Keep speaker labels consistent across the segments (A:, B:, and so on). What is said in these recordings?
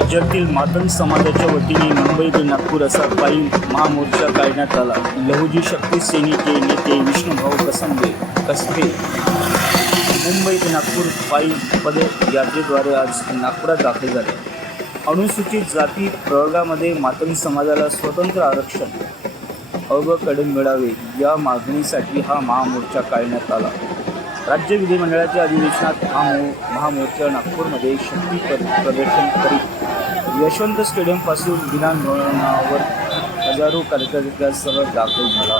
A: राज्यातील मातंग समाजाच्या वतीने मुंबई ते नागपूर असा पायी महामोर्चा काढण्यात आला. लहुजी शक्ती सेनेचे नेते विष्णुभाऊ कसंबे कसबे. मुंबई ते नागपूर पायी पदयात्रेद्वारे आज नागपुरात दाखल झाले. अनुसूचित जाती प्रवर्गामध्ये मातंग समाजाला स्वतंत्र आरक्षण. अवकडे मिळावे या मागणीसाठी हा महामोर्चा काढण्यात आला. राज्य विधिमंडळाच्या अधिवेशनात हा मो महामोर्चा नागपूरमध्ये शक्ती प्रदर्शन करीत यशवंत स्टेडियमपासून विधानभवनावर हजारो कार्यकर्त्यांसह दाखल झाला.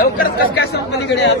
B: लवकरच कस काय असं पलीकडे आज?